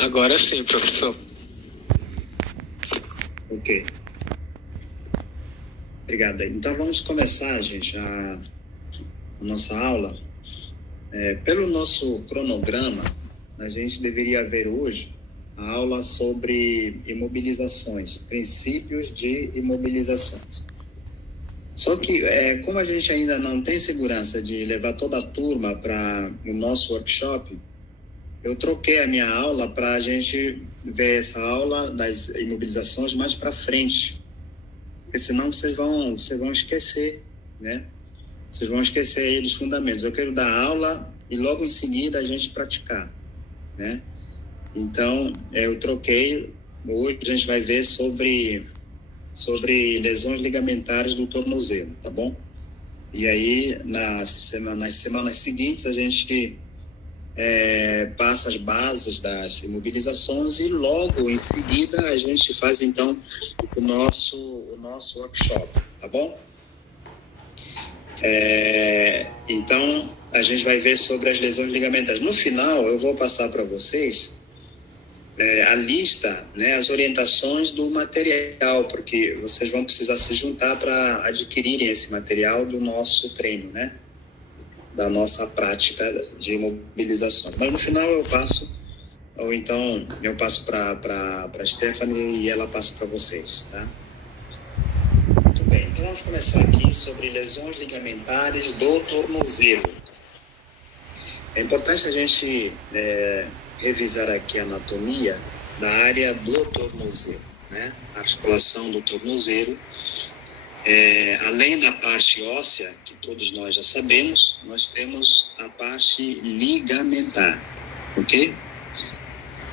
Agora sim, professor. Ok. Obrigado. Então, vamos começar, gente, a nossa aula. Pelo nosso cronograma, a gente deveria ver hoje a aula sobre imobilizações, princípios de imobilizações. Só que, como a gente ainda não tem segurança de levar toda a turma para o nosso workshop, eu troquei a minha aula para a gente ver essa aula das imobilizações mais para frente, porque senão vocês vão esquecer, né? Vocês vão esquecer aí dos fundamentos. Eu quero dar aula e logo em seguida a gente praticar, né? Então, eu troquei. Hoje a gente vai ver sobre lesões ligamentares do tornozelo, tá bom? E aí, nas semanas seguintes, a gente passa as bases das imobilizações e logo em seguida a gente faz, então, o nosso workshop, tá bom? Então, a gente vai ver sobre as lesões ligamentares. No final, eu vou passar para vocês a lista, né, as orientações do material, porque vocês vão precisar se juntar para adquirirem esse material do nosso treino, né, da nossa prática de imobilização. Mas no final eu passo, ou então eu passo para a Stephanie e ela passa para vocês, tá? Muito bem, então vamos começar aqui sobre lesões ligamentares do tornozelo. É importante a gente revisar aqui a anatomia da área do tornozelo, né? A articulação do tornozelo. Além da parte óssea, que todos nós já sabemos, nós temos a parte ligamentar, ok?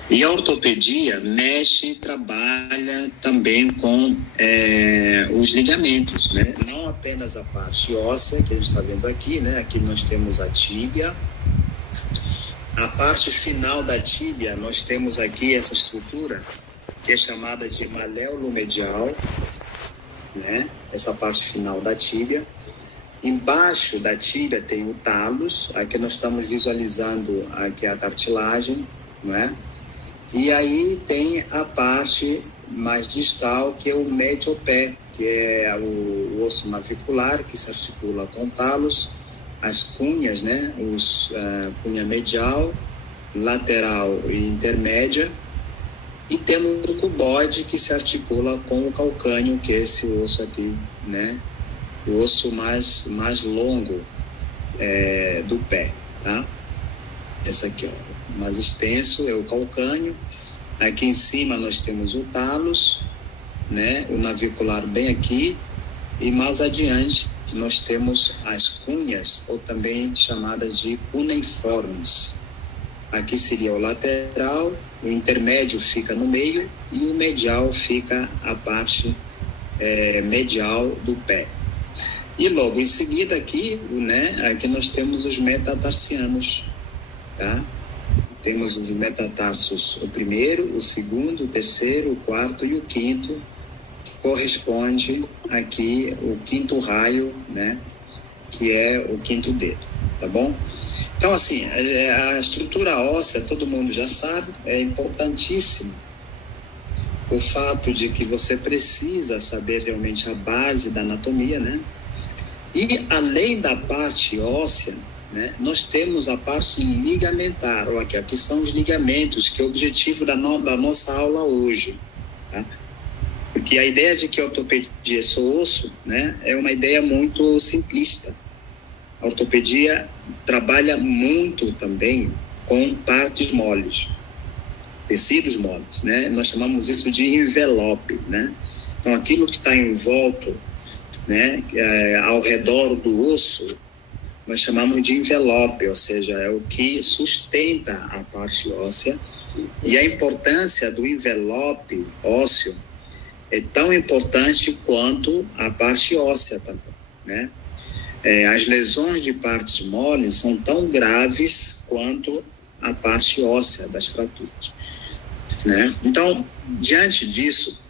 E a ortopedia mexe e trabalha também com os ligamentos, né? Não apenas a parte óssea, que a gente está vendo aqui, né? Aqui nós temos a tíbia. A parte final da tíbia, nós temos aqui essa estrutura, que é chamada de maléolo medial, né? Essa parte final da tíbia. Embaixo da tíbia tem o talos, aqui nós estamos visualizando aqui a cartilagem, não é? E aí tem a parte mais distal, que é o mediopé, que é o osso navicular, que se articula com o talos, as cunhas, né? Cunha medial, lateral e intermédia. E temos o cuboide, que se articula com o calcâneo, que é esse osso aqui, né? O osso mais longo do pé, tá? Esse aqui, ó, mais extenso é o calcâneo. Aqui em cima nós temos o talos, né? O navicular bem aqui. E mais adiante nós temos as cunhas, ou também chamadas de cuneiformes. Aqui seria o lateral, o intermédio fica no meio e o medial fica a parte medial do pé. E logo em seguida aqui, né, aqui nós temos os metatarsianos, tá? Temos os metatarsos, o primeiro, o segundo, o terceiro, o quarto e o quinto, que corresponde aqui o quinto raio, né, que é o quinto dedo, tá bom? Então, assim, a estrutura óssea, todo mundo já sabe, é importantíssimo o fato de que você precisa saber realmente a base da anatomia, né? E além da parte óssea, né, nós temos a parte ligamentar, ó, aqui são os ligamentos, que é o objetivo da nossa aula hoje, tá? Porque a ideia de que a ortopedia é só osso, né, é uma ideia muito simplista. A ortopedia trabalha muito também com partes moles, tecidos moles, né? Nós chamamos isso de envelope, né? Então, aquilo que está em volta, né, ao redor do osso, nós chamamos de envelope, ou seja, é o que sustenta a parte óssea. E a importância do envelope ósseo é tão importante quanto a parte óssea também, né? As lesões de partes moles são tão graves quanto a parte óssea das fraturas, né? Então, diante disso,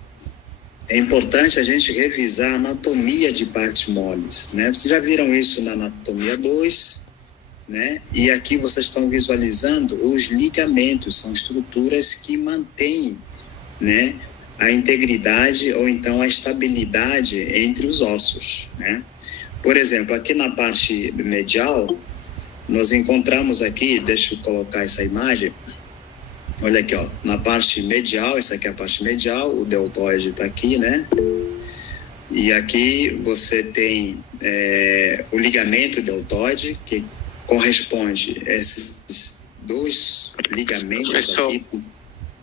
é importante a gente revisar a anatomia de partes moles, né? Vocês já viram isso na anatomia 2, né? E aqui vocês estão visualizando os ligamentos, são estruturas que mantêm, né, a integridade ou então a estabilidade entre os ossos, né? Por exemplo, aqui na parte medial, nós encontramos aqui, deixa eu colocar essa imagem, olha aqui, ó, na parte medial, essa aqui é a parte medial, o deltoide está aqui, né? E aqui você tem o ligamento deltoide, que corresponde a esses dois ligamentos. Professor, aqui.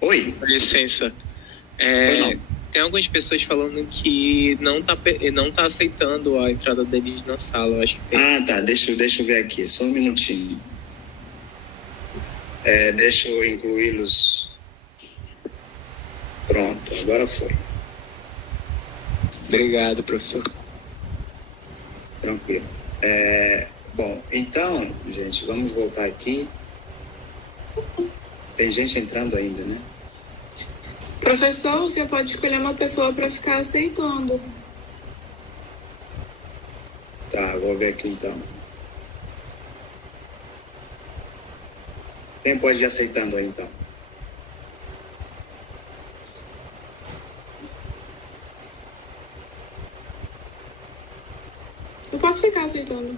Oi? com licença. Pois não. Tem algumas pessoas falando que não tá aceitando a entrada deles na sala. Eu acho que Ah, tá. Deixa eu ver aqui. Só um minutinho. Deixa eu incluí-los. Pronto, agora foi. Obrigado, professor. Tranquilo. Bom, então, gente, vamos voltar aqui. Tem gente entrando ainda, né? Professor, você pode escolher uma pessoa para ficar aceitando. Tá, vou ver aqui então. Quem pode ir aceitando aí então? Eu posso ficar aceitando.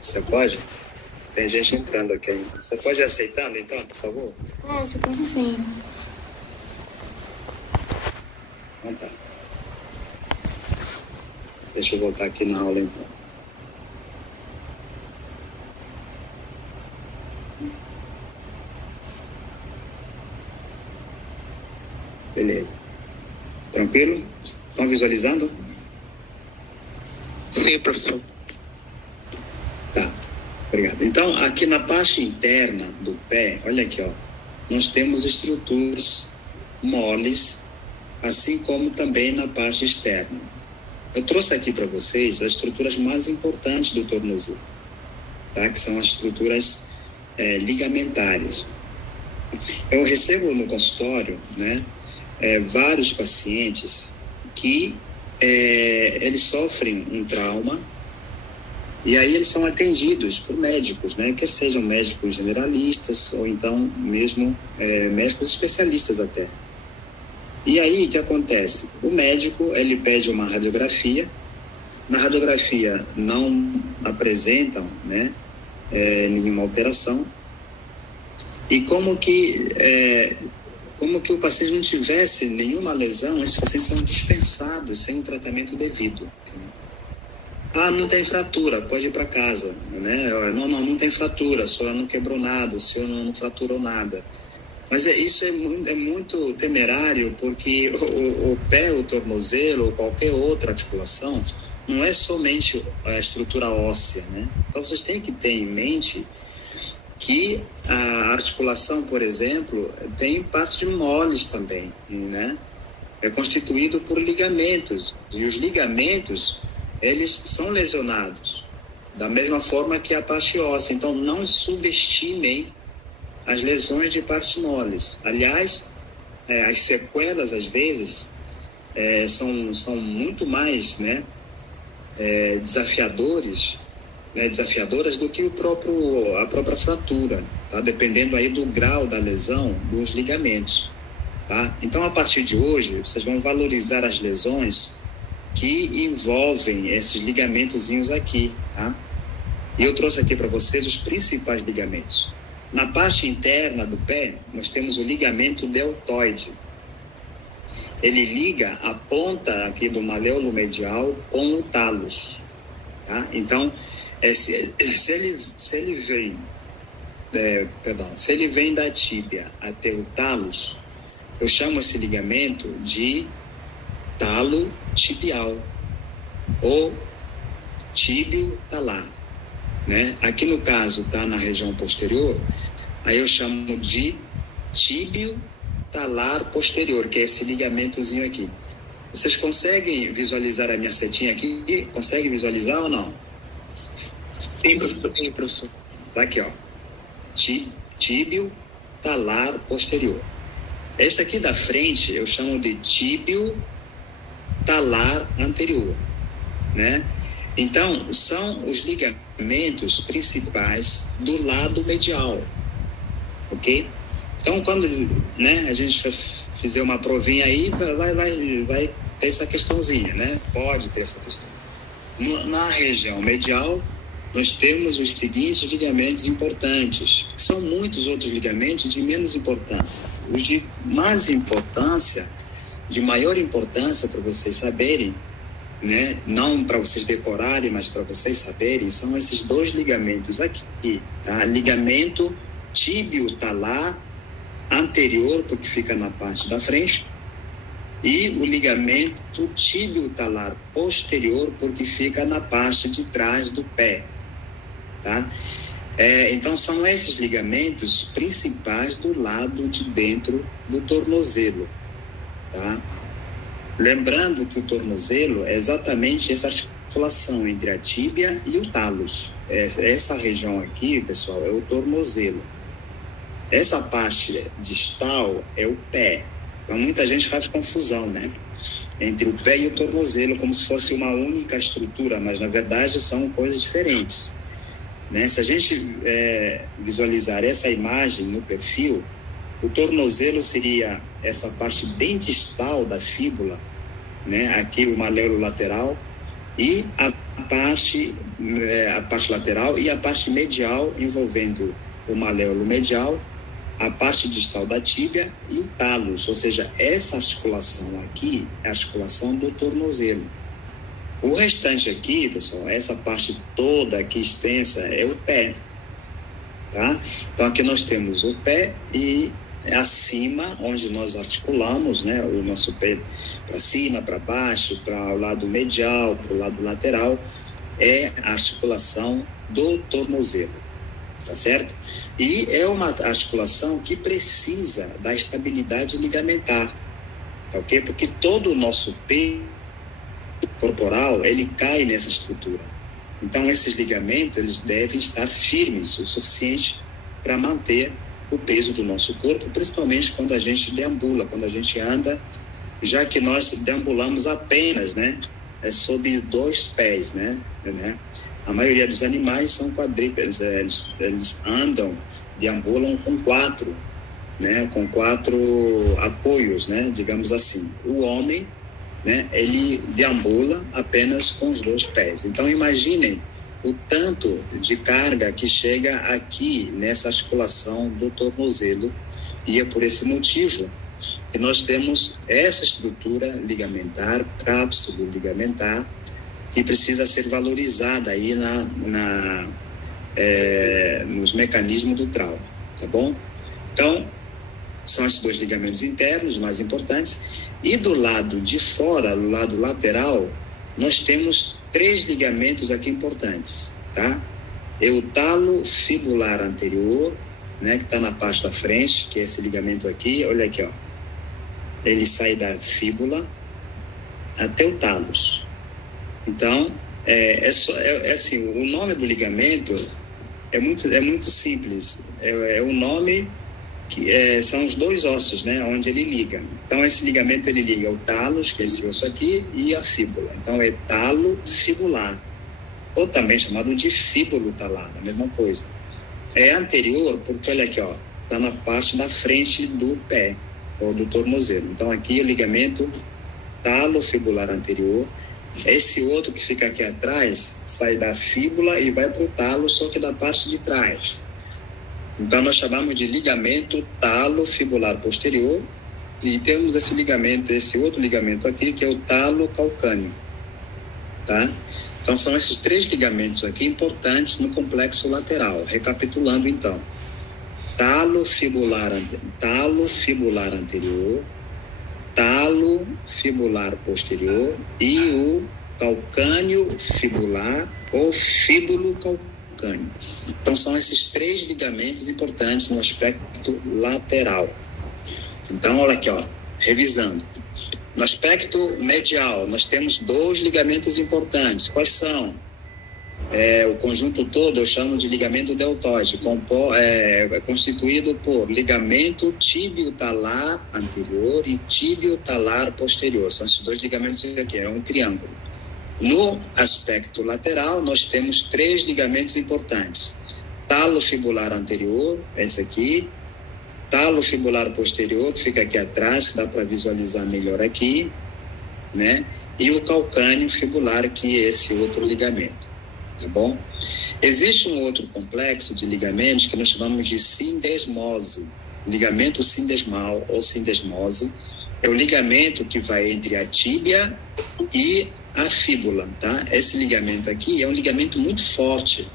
Você pode? Tem gente entrando aqui ainda. Você pode ir aceitando então, por favor? Posso sim. Então tá. Deixa eu voltar aqui na aula então. Beleza. Tranquilo? Estão visualizando? Sim, professor. Tá. Obrigado. Então, aqui na parte interna do pé, olha aqui, ó. Nós temos estruturas moles, assim como também na parte externa. Eu trouxe aqui para vocês as estruturas mais importantes do tornozelo, tá? Que são as estruturas ligamentares. Eu recebo no consultório, né, vários pacientes que eles sofrem um trauma e aí eles são atendidos por médicos, né, quer sejam médicos generalistas ou então mesmo médicos especialistas até. E aí, o que acontece? O médico, ele pede uma radiografia. Na radiografia não apresentam, né, nenhuma alteração. E como que o paciente não tivesse nenhuma lesão, esses pacientes são dispensados sem um tratamento devido. Ah, não tem fratura, pode ir para casa, né? Não tem fratura, o senhor não quebrou nada, o senhor não fraturou nada. Mas isso é muito temerário, porque o pé, o tornozelo ou qualquer outra articulação não é somente a estrutura óssea, né? Então vocês têm que ter em mente que a articulação, por exemplo, tem partes moles também, né? É constituído por ligamentos, e os ligamentos, eles são lesionados da mesma forma que a parte óssea. Então não subestimem as lesões de partes moles. Aliás, as sequelas, às vezes, são muito mais, né, desafiadoras do que a própria fratura, tá? Dependendo aí do grau da lesão dos ligamentos. Tá? Então, a partir de hoje, vocês vão valorizar as lesões que envolvem esses ligamentozinhos aqui. Tá? E eu trouxe aqui para vocês os principais ligamentos. Na parte interna do pé, nós temos o ligamento deltoide. Ele liga a ponta aqui do maléolo medial com o talos. Tá? Então, se ele vem da tíbia até o talos, eu chamo esse ligamento de talo tibial ou tíbio talar. Né? Aqui no caso está na região posterior, aí eu chamo de tíbio talar posterior, que é esse ligamentozinho aqui. Vocês conseguem visualizar a minha setinha aqui? Conseguem visualizar ou não? Sim, professor. Sim, professor. Tá aqui, ó. Tíbio talar posterior. Esse aqui da frente eu chamo de tíbio talar anterior, né? Então, são os ligamentos principais do lado medial, ok? Então, quando, né, a gente fizer uma provinha aí, vai ter essa questãozinha, né? Pode ter essa questão. Na região medial, nós temos os seguintes ligamentos importantes. São muitos outros ligamentos de menos importância. Os de mais importância, de maior importância para vocês saberem, né? Não para vocês decorarem, mas para vocês saberem, são esses dois ligamentos aqui, tá? Ligamento tíbio-talar anterior, porque fica na parte da frente, e o ligamento tíbio-talar posterior, porque fica na parte de trás do pé, tá? Então, são esses ligamentos principais do lado de dentro do tornozelo, tá? Lembrando que o tornozelo é exatamente essa articulação entre a tíbia e o talos. Essa região aqui, pessoal, é o tornozelo. Essa parte distal é o pé. Então, muita gente faz confusão, né? Entre o pé e o tornozelo, como se fosse uma única estrutura, mas, na verdade, são coisas diferentes, né? Se a gente visualizar essa imagem no perfil, o tornozelo seria essa parte bem distal da fíbula, né? Aqui o maléolo lateral, e a parte lateral e a parte medial, envolvendo o maléolo medial, a parte distal da tíbia e o talos, ou seja, essa articulação aqui é a articulação do tornozelo. O restante aqui, pessoal, essa parte toda aqui extensa é o pé, tá? Então aqui nós temos o pé e acima, onde nós articulamos, né, o nosso pé para cima, para baixo, para o lado medial, para o lado lateral, é a articulação do tornozelo, tá certo? E é uma articulação que precisa da estabilidade ligamentar, tá ok? Porque todo o nosso peso corporal, ele cai nessa estrutura. Então, esses ligamentos, eles devem estar firmes o suficiente para manter o peso do nosso corpo, principalmente quando a gente deambula, quando a gente anda, já que nós deambulamos apenas, né, sob 2 pés, né? A maioria dos animais são quadrípedes, eles andam, deambulam com 4, né, com 4 apoios, né, digamos assim. O homem, né, ele deambula apenas com os 2 pés. Então, imaginem o tanto de carga que chega aqui nessa articulação do tornozelo, e é por esse motivo que nós temos essa estrutura ligamentar, cápsula ligamentar, que precisa ser valorizada aí nos mecanismos do trauma, tá bom? Então, são esses 2 ligamentos internos mais importantes, e do lado de fora, do lado lateral, nós temos 3 ligamentos aqui importantes, tá? É o talo fibular anterior, né, que está na parte da frente, que é esse ligamento aqui, olha aqui, ó. Ele sai da fíbula até o talos. Então, assim, o nome do ligamento é muito simples. O nome que são os 2 ossos, né, onde ele liga. Então, esse ligamento ele liga o talos, que é esse osso aqui, e a fíbula. Então, é talo fibular, ou também chamado de fíbulo talar, a mesma coisa. É anterior porque, olha aqui, ó, está na parte da frente do pé, ou do tornozelo. Então, aqui o ligamento talo fibular anterior. Esse outro que fica aqui atrás sai da fíbula e vai para o talo, só que da parte de trás. Então, nós chamamos de ligamento talo fibular posterior, e temos esse outro ligamento aqui, que é o talo calcâneo, tá? Então, são esses 3 ligamentos aqui importantes no complexo lateral. Recapitulando, então: talo fibular anterior, talo fibular posterior e o calcâneo fibular ou fíbulo calcâneo. Então, são esses 3 ligamentos importantes no aspecto lateral. Então, olha aqui, ó, revisando. No aspecto medial, nós temos 2 ligamentos importantes. Quais são? O conjunto todo eu chamo de ligamento deltoide, constituído por ligamento tíbio-talar anterior e tíbio-talar posterior. São esses 2 ligamentos aqui, é um triângulo. No aspecto lateral, nós temos 3 ligamentos importantes. Talo fibular anterior, esse aqui. Talo fibular posterior, que fica aqui atrás, dá para visualizar melhor aqui, né? E o calcâneo fibular, que é esse outro ligamento, tá bom? Existe um outro complexo de ligamentos que nós chamamos de sindesmose. Ligamento sindesmal ou sindesmose é o ligamento que vai entre a tíbia e a fíbula, tá? Esse ligamento aqui é um ligamento muito forte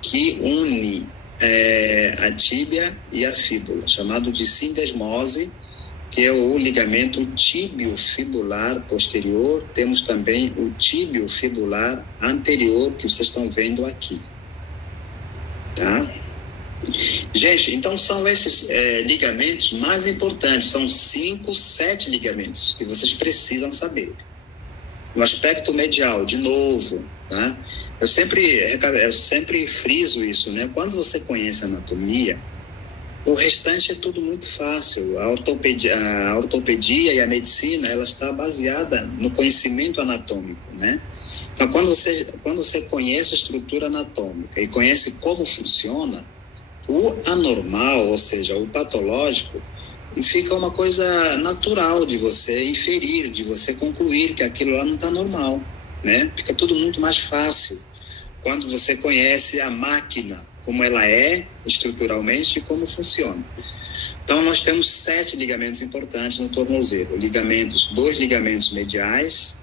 que une a tíbia e a fíbula, chamado de sindesmose, que é o ligamento tíbio-fibular posterior. Temos também o tíbio-fibular anterior, que vocês estão vendo aqui, tá? Gente, então são esses ligamentos mais importantes, são 5, 7 ligamentos que vocês precisam saber. No aspecto medial, de novo, tá? Eu sempre friso isso, né? Quando você conhece a anatomia, o restante é tudo muito fácil. A ortopedia e a medicina, ela está baseada no conhecimento anatômico, né? Então, quando você conhece a estrutura anatômica e conhece como funciona, o anormal, ou seja, o patológico, fica uma coisa natural de você inferir, de você concluir que aquilo lá não está normal, né? Fica tudo muito mais fácil quando você conhece a máquina, como ela é estruturalmente e como funciona. Então, nós temos 7 ligamentos importantes no tornozelo. 2 ligamentos mediais,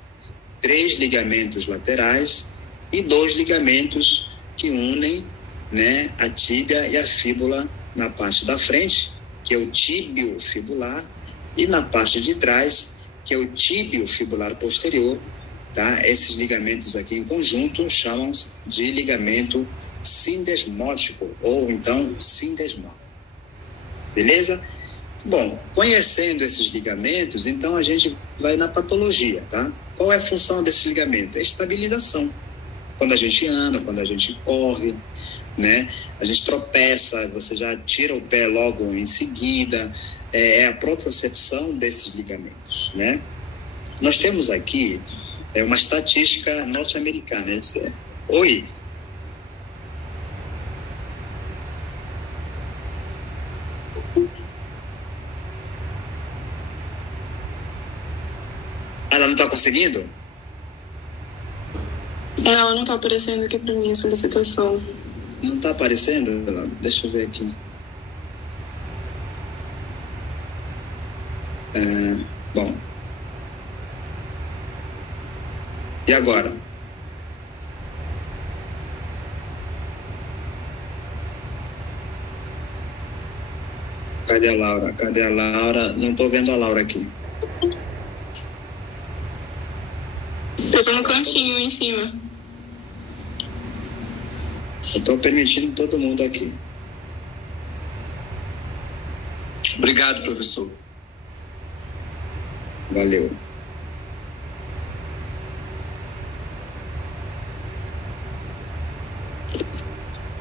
3 ligamentos laterais e 2 ligamentos que unem, né, a tíbia e a fíbula na parte da frente, que é o tíbio fibular, e na parte de trás, que é o tíbio fibular posterior, tá? Esses ligamentos aqui em conjunto chamam-se de ligamento sindesmótico, ou então sindesmal. Beleza? Bom, conhecendo esses ligamentos, então a gente vai na patologia, tá? Qual é a função desse ligamento? É estabilização. Quando a gente anda, quando a gente corre, né? A gente tropeça, você já tira o pé logo em seguida, é a propriocepção desses ligamentos, né? Nós temos aqui uma estatística norte-americana. Oi? Ela não está conseguindo? Não está aparecendo aqui para mim a solicitação. Não está aparecendo? Deixa eu ver aqui. Bom. E agora? Cadê a Laura? Cadê a Laura? Não estou vendo a Laura aqui. Eu estou no cantinho em cima. Eu estou permitindo todo mundo aqui. Obrigado, professor. Valeu.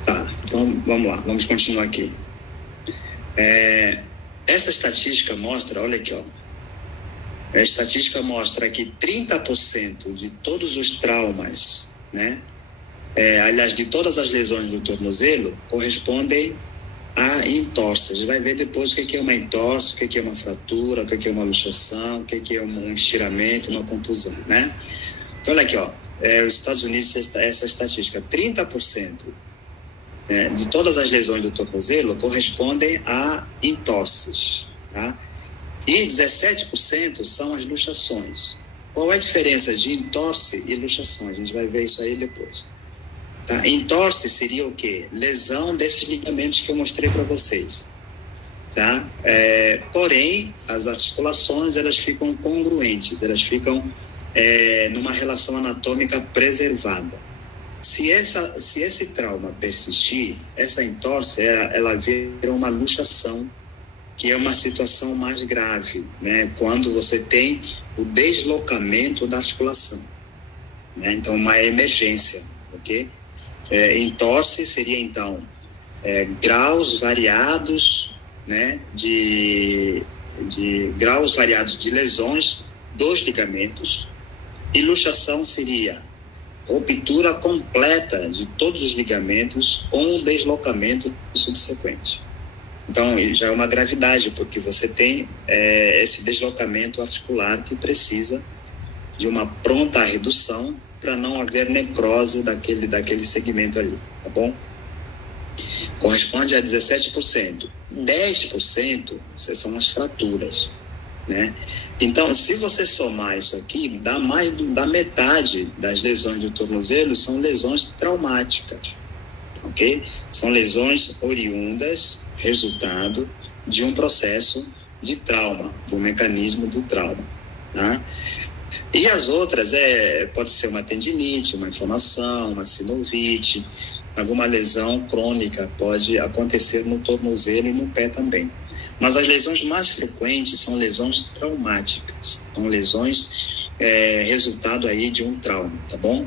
Tá, então vamos lá, vamos continuar aqui. Essa estatística mostra, olha aqui, ó. A estatística mostra que 30% de todos os traumas, né? Aliás, de todas as lesões do tornozelo, correspondem a entorse. A gente vai ver depois o que é uma entorse, o que é uma fratura, o que é uma luxação, o que é um estiramento, uma contusão, né? Então, olha aqui, ó. Os Estados Unidos, essa estatística, 30% de todas as lesões do tornozelo correspondem a entorses, tá? E 17% são as luxações. Qual é a diferença de entorse e luxação? A gente vai ver isso aí depois. Tá? Entorse seria o quê? Lesão desses ligamentos que eu mostrei para vocês. Tá? Porém, as articulações, elas ficam congruentes, elas ficam numa relação anatômica preservada. Se esse trauma persistir, essa entorse, ela vira uma luxação, que é uma situação mais grave, né? Quando você tem o deslocamento da articulação, né? Então, uma emergência, ok? Entorse seria, então, graus variados, né? De graus variados de lesões dos ligamentos, e luxação seria ruptura completa de todos os ligamentos com o deslocamento subsequente. Então, já é uma gravidade, porque você tem esse deslocamento articular que precisa de uma pronta redução para não haver necrose daquele segmento ali, tá bom? Corresponde a 17%. 10% são as fraturas, né? Então, se você somar isso aqui, dá mais da metade das lesões do tornozelo são lesões traumáticas, ok? São lesões oriundas, resultado de um processo de trauma, do mecanismo do trauma, tá? E as outras pode ser uma tendinite, uma inflamação, uma sinovite, alguma lesão crônica pode acontecer no tornozelo e no pé também. Mas as lesões mais frequentes são lesões traumáticas, são lesões resultado aí de um trauma, tá bom?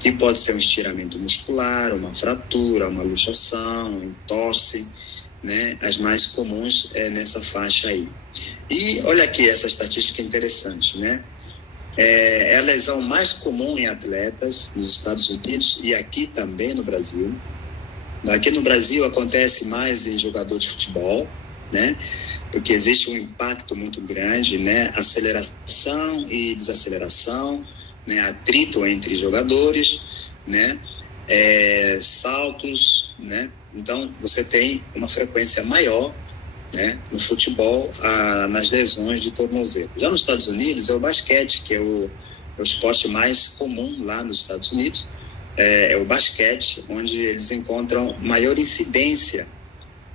Que pode ser um estiramento muscular, uma fratura, uma luxação, um entorse, né? As mais comuns nessa faixa aí. E olha aqui essa estatística interessante, né? É a lesão mais comum em atletas nos Estados Unidos e aqui também no Brasil. Aqui no Brasil acontece mais em jogador de futebol, né? Porque existe um impacto muito grande, né? Aceleração e desaceleração, né? Atrito entre jogadores, né? Saltos, né? Então, você tem uma frequência maior, né, no futebol, nas lesões de tornozelo. Já nos Estados Unidos é o basquete, que é o esporte mais comum lá nos Estados Unidos, é o basquete, onde eles encontram maior incidência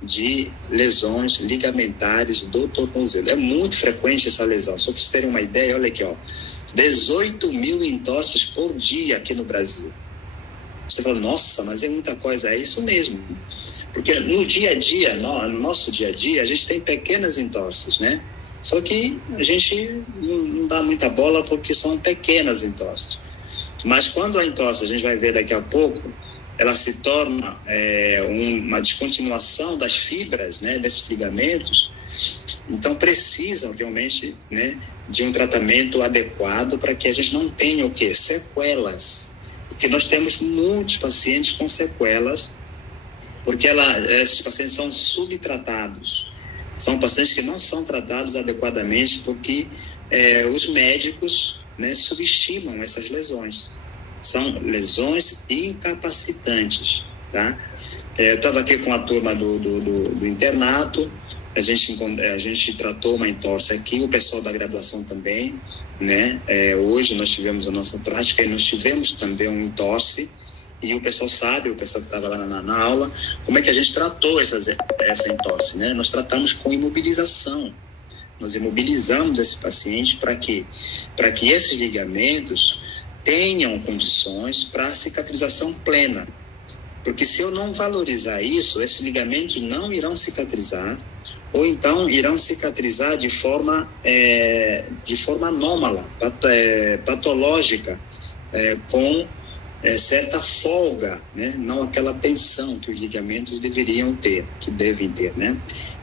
de lesões ligamentares do tornozelo. É muito frequente essa lesão. Só para vocês terem uma ideia, olha aqui, ó, 18 mil entorses por dia aqui no Brasil. Você fala, nossa, mas é muita coisa. É isso mesmo. Porque no dia a dia, no nosso dia a dia, a gente tem pequenas entorses, né? Só que a gente não dá muita bola porque são pequenas entorses. Mas quando a entorse, a gente vai ver daqui a pouco, ela se torna uma descontinuação das fibras, né, desses ligamentos, então precisam realmente, né, de um tratamento adequado para que a gente não tenha o quê? Sequelas. Porque nós temos muitos pacientes com sequelas, porque esses pacientes são subtratados. São pacientes que não são tratados adequadamente porque os médicos, né, subestimam essas lesões. São lesões incapacitantes, tá? Eu estava aqui com a turma do internato, a gente tratou uma entorse aqui, o pessoal da graduação também, né? Hoje nós tivemos a nossa prática e nós tivemos também um entorse. E o pessoal sabe, o pessoal que estava lá na aula, como é que a gente tratou essa entorse, né? Nós tratamos com imobilização. Nós imobilizamos esse paciente para quê? Para que esses ligamentos tenham condições para a cicatrização plena. Porque se eu não valorizar isso, esses ligamentos não irão cicatrizar, ou então irão cicatrizar de forma anômala, patológica, com certa folga, né? Não aquela tensão que os ligamentos deveriam ter, que devem ter, né?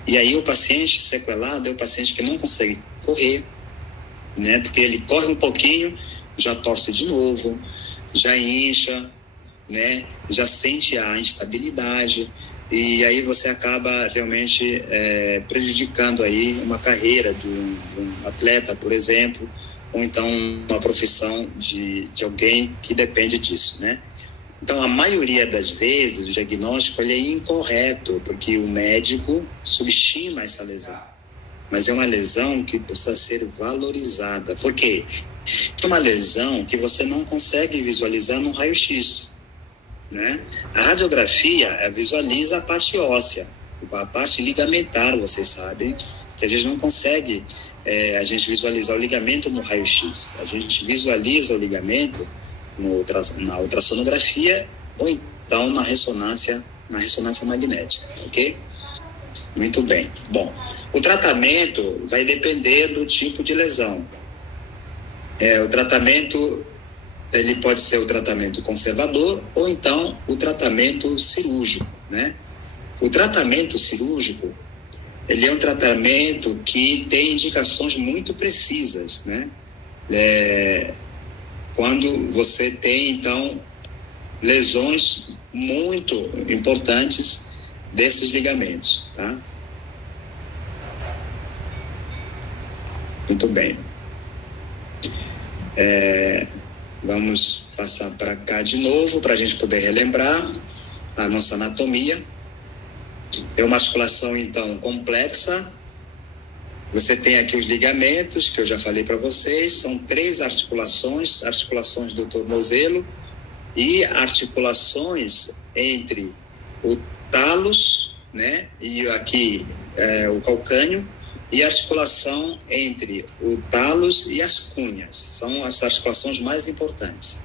E aí o paciente sequelado é o paciente que não consegue correr, né? Porque ele corre um pouquinho, já torce de novo, já incha, né? Já sente a instabilidade, e aí você acaba realmente prejudicando aí uma carreira de um atleta, por exemplo, ou então uma profissão de alguém que depende disso, né? Então, a maioria das vezes, o diagnóstico ele é incorreto, porque o médico subestima essa lesão. Mas é uma lesão que precisa ser valorizada. Por quê? É uma lesão que você não consegue visualizar no raio-x, né? A radiografia visualiza a parte óssea, a parte ligamentar, vocês sabem, que a gente não consegue a gente visualizar o ligamento no raio-x. A gente visualiza o ligamento na ultrassonografia ou então na ressonância magnética, ok? Muito bem. Bom, o tratamento vai depender do tipo de lesão. O tratamento, ele pode ser o tratamento conservador ou então o tratamento cirúrgico, né? O tratamento cirúrgico, ele é um tratamento que tem indicações muito precisas, né? quando você tem, então, lesões muito importantes desses ligamentos, tá? Muito bem. Vamos passar para cá de novo, para a gente poder relembrar a nossa anatomia. É uma articulação, então, complexa. Você tem aqui os ligamentos, que eu já falei para vocês, são 3 articulações do tornozelo e articulações entre o talos, né, e aqui o calcâneo, e articulação entre o talos e as cunhas. São as articulações mais importantes,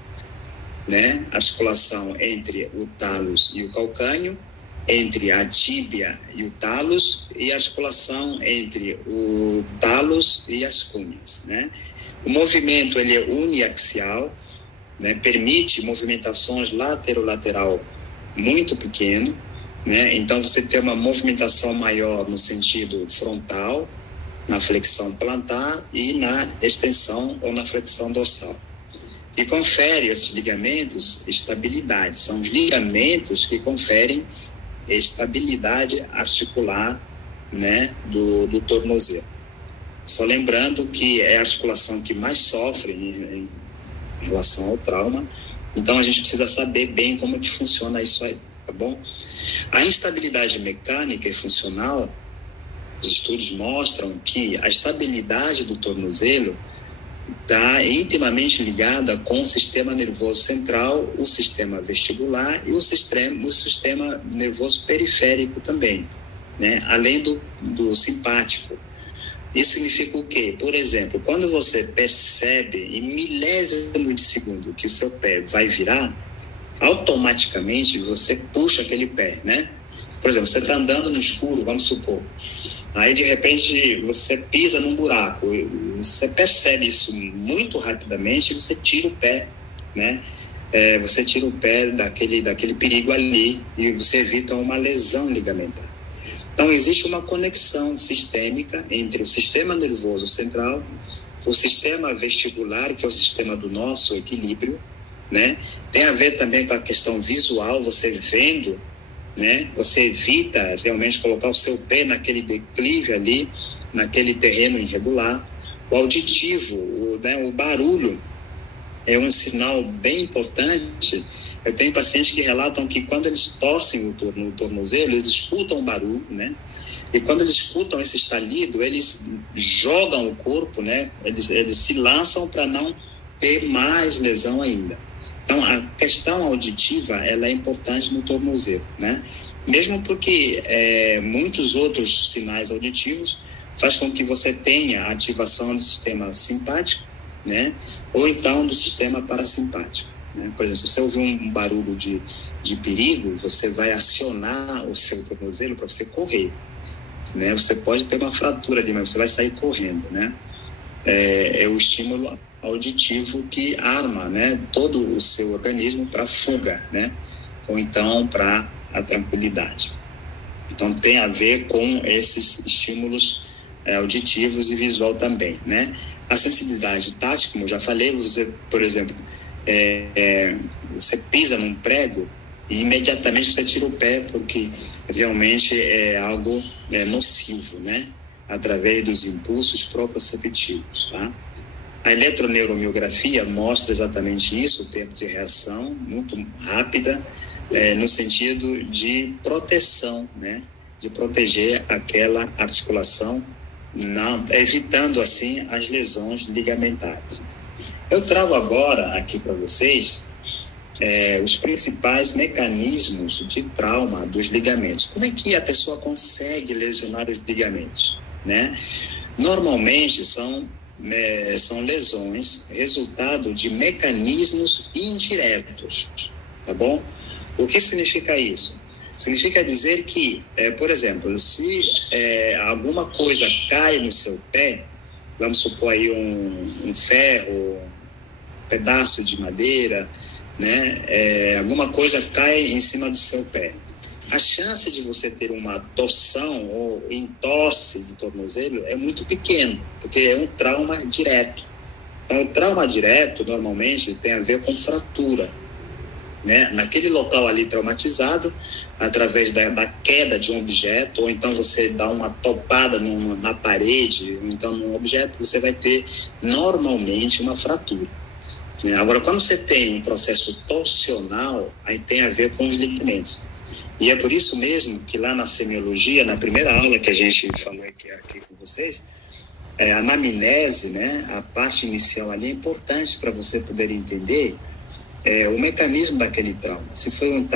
né? Articulação entre o talos e o calcâneo, entre a tíbia e o talos, e articulação entre o talos e as cunhas, né? O movimento ele é uniaxial, né? Permite movimentações lateral muito pequeno, né? Então você tem uma movimentação maior no sentido frontal, na flexão plantar e na extensão ou na flexão dorsal. E confere esses ligamentos estabilidade. São os ligamentos que conferem estabilidade articular, né, do tornozelo. Só lembrando que é a articulação que mais sofre em relação ao trauma, então a gente precisa saber bem como que funciona isso aí, tá bom? A instabilidade mecânica e funcional, os estudos mostram que a estabilidade do tornozelo está intimamente ligada com o sistema nervoso central, o sistema vestibular e o sistema nervoso periférico também, né? Além do simpático. Isso significa o quê? Por exemplo, quando você percebe em milésimo de segundo que o seu pé vai virar, automaticamente você puxa aquele pé, né? Por exemplo, você está andando no escuro, vamos supor, aí de repente você pisa num buraco, você percebe isso muito rapidamente e você tira o pé, né? Você tira o pé daquele perigo ali e você evita uma lesão ligamentar. Então existe uma conexão sistêmica entre o sistema nervoso central, o sistema vestibular, que é o sistema do nosso equilíbrio, né? Tem a ver também com a questão visual, você vendo, né? Você evita realmente colocar o seu pé naquele declive ali, naquele terreno irregular. O auditivo, o barulho é um sinal bem importante. Eu tenho pacientes que relatam que quando eles torcem no tornozelo, eles escutam o barulho, né? E quando eles escutam esse estalido, eles jogam o corpo, né? Eles se lançam para não ter mais lesão ainda. Então, a questão auditiva, ela é importante no tornozelo, né? Mesmo porque muitos outros sinais auditivos faz com que você tenha ativação do sistema simpático, né? Ou então do sistema parasimpático, né? Por exemplo, se você ouvir um barulho de perigo, você vai acionar o seu tornozelo para você correr, né? Você pode ter uma fratura ali, mas você vai sair correndo, né? É o estímulo auditivo que arma, né, todo o seu organismo para fuga, né? Ou então para a tranquilidade. Então tem a ver com esses estímulos auditivos e visual também, né? A sensibilidade tática, como eu já falei, você, por exemplo, você pisa num prego e imediatamente você tira o pé, porque realmente é algo nocivo, né? Através dos impulsos proprioceptivos, tá? A eletroneuromiografia mostra exatamente isso, o tempo de reação muito rápida, no sentido de proteção, né? De proteger aquela articulação, evitando assim as lesões ligamentares. Eu trago agora aqui para vocês os principais mecanismos de trauma dos ligamentos. Como é que a pessoa consegue lesionar os ligamentos, né? Normalmente são lesões resultado de mecanismos indiretos, tá bom? O que significa isso? Significa dizer que, por exemplo, se alguma coisa cai no seu pé, vamos supor aí um ferro, um pedaço de madeira, né? Alguma coisa cai em cima do seu pé. A chance de você ter uma torção ou entorse de tornozelo é muito pequeno, porque é um trauma direto, Então, o trauma direto, normalmente, tem a ver com fratura, né? Naquele local ali traumatizado, através da queda de um objeto, ou então você dá uma topada na parede, ou então num objeto, você vai ter, normalmente, uma fratura. Agora, quando você tem um processo torsional, aí tem a ver com os ligamentos. E é por isso mesmo que lá na semiologia, na primeira aula que a gente falou aqui com vocês, a anamnese, né, a parte inicial ali é importante para você poder entender o mecanismo daquele trauma. Se foi um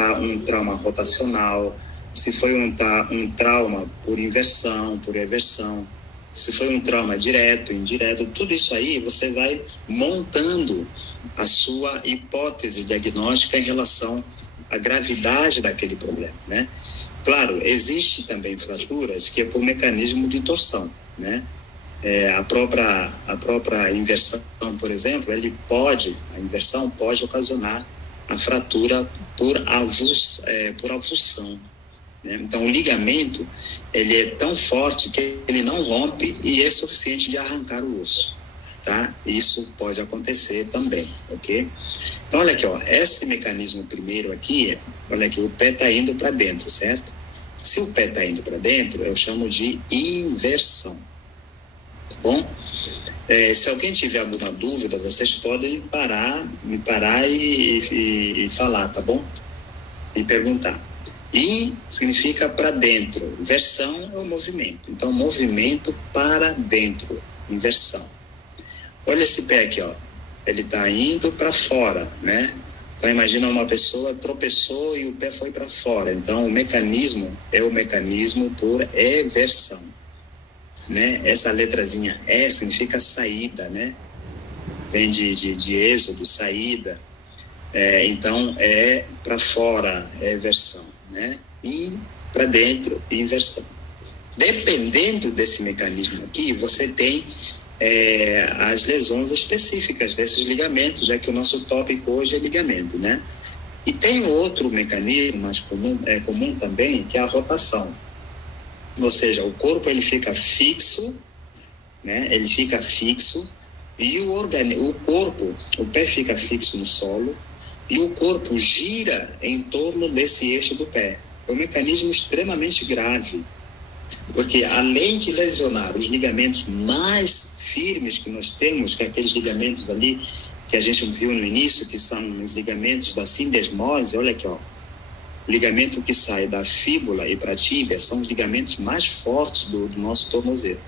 trauma rotacional, se foi um trauma por inversão, por eversão, se foi um trauma direto, indireto, tudo isso aí você vai montando a sua hipótese diagnóstica em relação à gravidade daquele problema, né? Claro, existe também fraturas que é por mecanismo de torção, né? A própria inversão, por exemplo, a inversão pode ocasionar a fratura por avulsão, né? Então, o ligamento, ele é tão forte que ele não rompe e é suficiente de arrancar o osso, tá? Isso pode acontecer também, ok? Então, olha aqui, ó, esse mecanismo primeiro aqui, olha aqui, o pé está indo para dentro, certo? Se o pé está indo para dentro, eu chamo de inversão. Tá bom? Se alguém tiver alguma dúvida, vocês podem me parar e falar, tá bom? E perguntar. In significa para dentro, versão é o movimento. Então, movimento para dentro, inversão. Olha esse pé aqui, ó. Ele está indo para fora, né? Então, imagina uma pessoa tropeçou e o pé foi para fora. Então, o mecanismo é o mecanismo por eversão, né? Essa letrazinha E significa saída, né? Vem de êxodo, saída. Então, é para fora, é eversão, né? E para dentro, inversão. Dependendo desse mecanismo aqui, você tem as lesões específicas desses ligamentos, já que o nosso tópico hoje é ligamento, né? E tem outro mecanismo mais comum também, que é a rotação. Ou seja, o corpo ele fica fixo, né? Ele fica fixo e o pé fica fixo no solo e o corpo gira em torno desse eixo do pé. É um mecanismo extremamente grave, porque além de lesionar os ligamentos mais firmes que nós temos, que é aqueles ligamentos ali que a gente viu no início, que são os ligamentos da sindesmose, olha aqui, ó. O ligamento que sai da fíbula e para a tíbia são os ligamentos mais fortes do nosso tornozelo.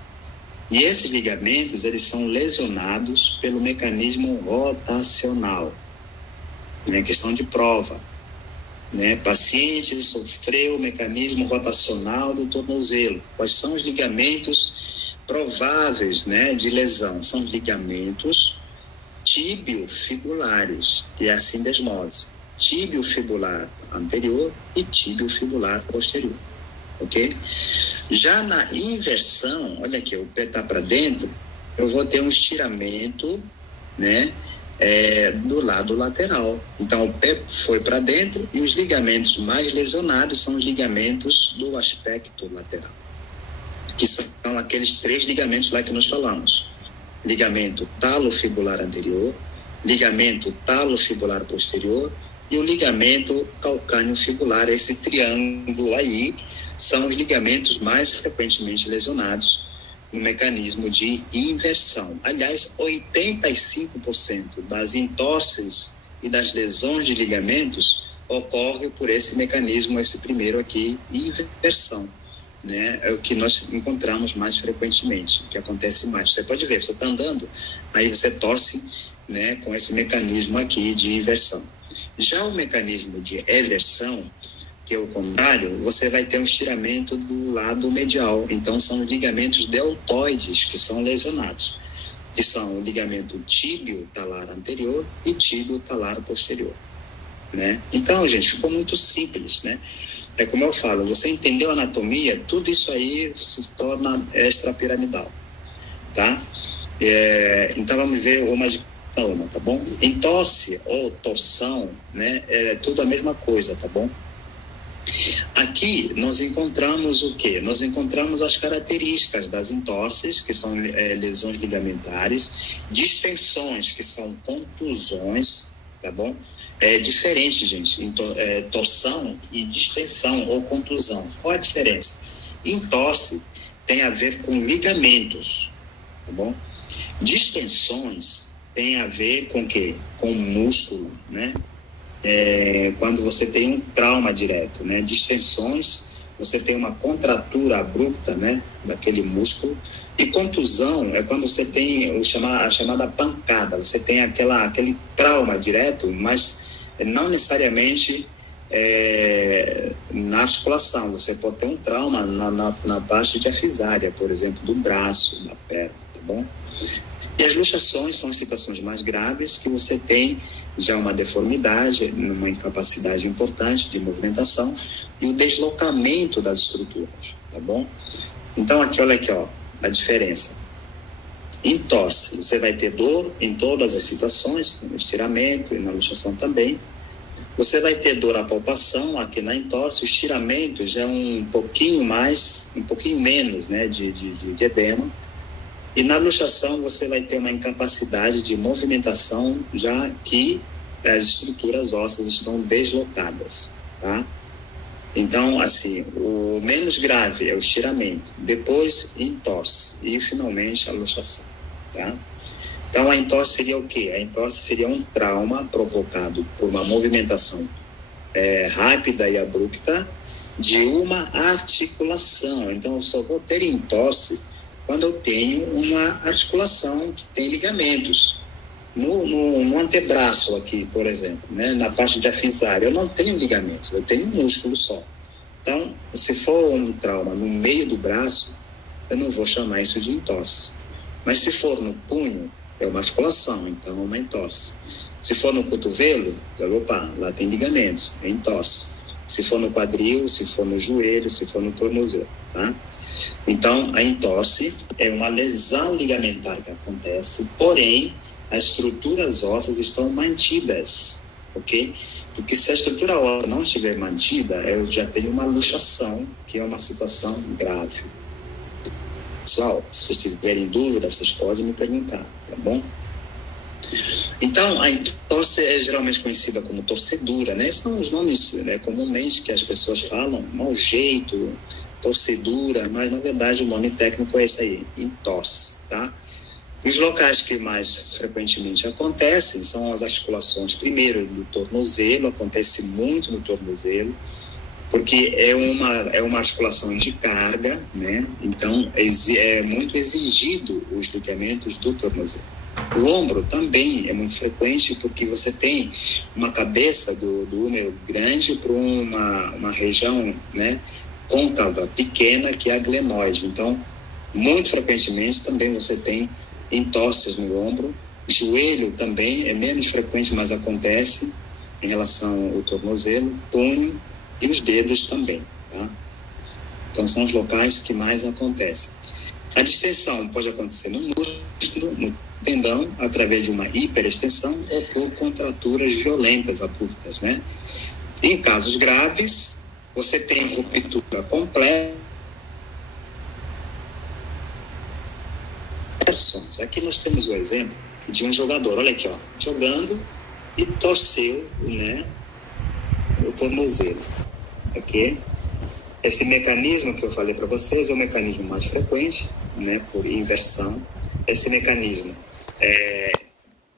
E esses ligamentos, eles são lesionados pelo mecanismo rotacional, né? Questão de prova, né? Paciente sofreu o mecanismo rotacional do tornozelo. Quais são os ligamentos prováveis, né, de lesão? São os ligamentos tibiofibulares, que é a sindesmose. Tibiofibular anterior e tibiofibular posterior, ok? Já na inversão, olha aqui, o pé está para dentro, eu vou ter um estiramento, né, do lado lateral. Então, o pé foi para dentro e os ligamentos mais lesionados são os ligamentos do aspecto lateral, que são aqueles 3 ligamentos lá que nós falamos. Ligamento talofibular anterior, ligamento talofibular posterior e o ligamento calcâneo fibular. Esse triângulo aí são os ligamentos mais frequentemente lesionados no mecanismo de inversão. Aliás, 85% das entorses e das lesões de ligamentos ocorre por esse mecanismo, esse primeiro aqui, inversão, né? É o que nós encontramos mais frequentemente, que acontece mais. Você pode ver, você está andando, aí você torce, né, com esse mecanismo aqui de inversão. Já o mecanismo de eversão, que é o contrário, você vai ter um estiramento do lado medial. Então, são os ligamentos deltoides que são lesionados, que são o ligamento tíbio-talar anterior e tíbio-talar posterior, né? Então, gente, ficou muito simples, né? É como eu falo, você entendeu a anatomia, tudo isso aí se torna extrapiramidal, tá? Então, vamos ver uma de cada uma, tá bom? Entorse ou torção, né? É tudo a mesma coisa, tá bom? Aqui nós encontramos o quê? Nós encontramos as características das entorses, que são lesões ligamentares, distensões, que são contusões, tá bom? É diferente, gente, torção e distensão ou contusão. Qual a diferença? Entorse tem a ver com ligamentos, tá bom? Distensões tem a ver com o quê? Com músculo, né? Quando você tem um trauma direto, né? Distensões, você tem uma contratura abrupta, né? Daquele músculo. E contusão é quando você tem a chamada pancada. Você tem aquele trauma direto, mas não necessariamente na articulação. Você pode ter um trauma na parte diafisária, por exemplo, do braço, da perna, tá bom? E as luxações são as situações mais graves que você tem já uma deformidade, uma incapacidade importante de movimentação e o deslocamento das estruturas, tá bom? Então, olha aqui, ó, a diferença. Entorse, você vai ter dor em todas as situações, no estiramento e na luxação também. Você vai ter dor à palpação, aqui na entorse, o estiramento já é um pouquinho menos, né, de edema. E na luxação você vai ter uma incapacidade de movimentação, já que as estruturas ósseas estão deslocadas, tá? Então, assim, o menos grave é o estiramento, depois entorse e finalmente a luxação, tá? Então, a entorse seria o quê? A entorse seria um trauma provocado por uma movimentação rápida e abrupta de uma articulação. Então, eu só vou ter entorse quando eu tenho uma articulação que tem ligamentos. No antebraço aqui, por exemplo, né, na parte diafisária, eu não tenho ligamentos, eu tenho um músculo só. Então, se for um trauma no meio do braço, eu não vou chamar isso de entorse. Mas se for no punho, é uma articulação, então é uma entorse. Se for no cotovelo, lá tem ligamentos, é entorse. Se for no quadril, se for no joelho, se for no tornozelo, tá? Então, a entorse é uma lesão ligamentar que acontece, porém, as estruturas ósseas estão mantidas, ok? Porque se a estrutura óssea não estiver mantida, eu já tenho uma luxação, que é uma situação grave. Pessoal, se vocês tiverem dúvida, vocês podem me perguntar, tá bom? Então, a entorse é geralmente conhecida como torcedura, né? Esses são os nomes, né, comumente que as pessoas falam, mau jeito, torcedura, mas na verdade o nome técnico é esse aí, entorse, tá? Os locais que mais frequentemente acontecem são as articulações, primeiro do tornozelo, acontece muito no tornozelo, porque é uma articulação de carga, né? Então é muito exigido os ligamentos do tornozelo. O ombro também é muito frequente porque você tem uma cabeça do húmero grande para uma região, né, côncava pequena, que é a glenoide. Então, muito frequentemente também você tem entorses no ombro. Joelho também é menos frequente, mas acontece em relação ao tornozelo, punho e os dedos também, tá? Então, são os locais que mais acontecem. A distensão pode acontecer no músculo, no tendão, através de uma hiperextensão ou por contraturas violentas, abruptas, né? Em casos graves, você tem ruptura completa. Aqui nós temos o exemplo de um jogador, olha aqui, ó, jogando e torceu, né, o tornozelo, ok? Esse mecanismo que eu falei para vocês é o mecanismo mais frequente, né, por inversão. Esse mecanismo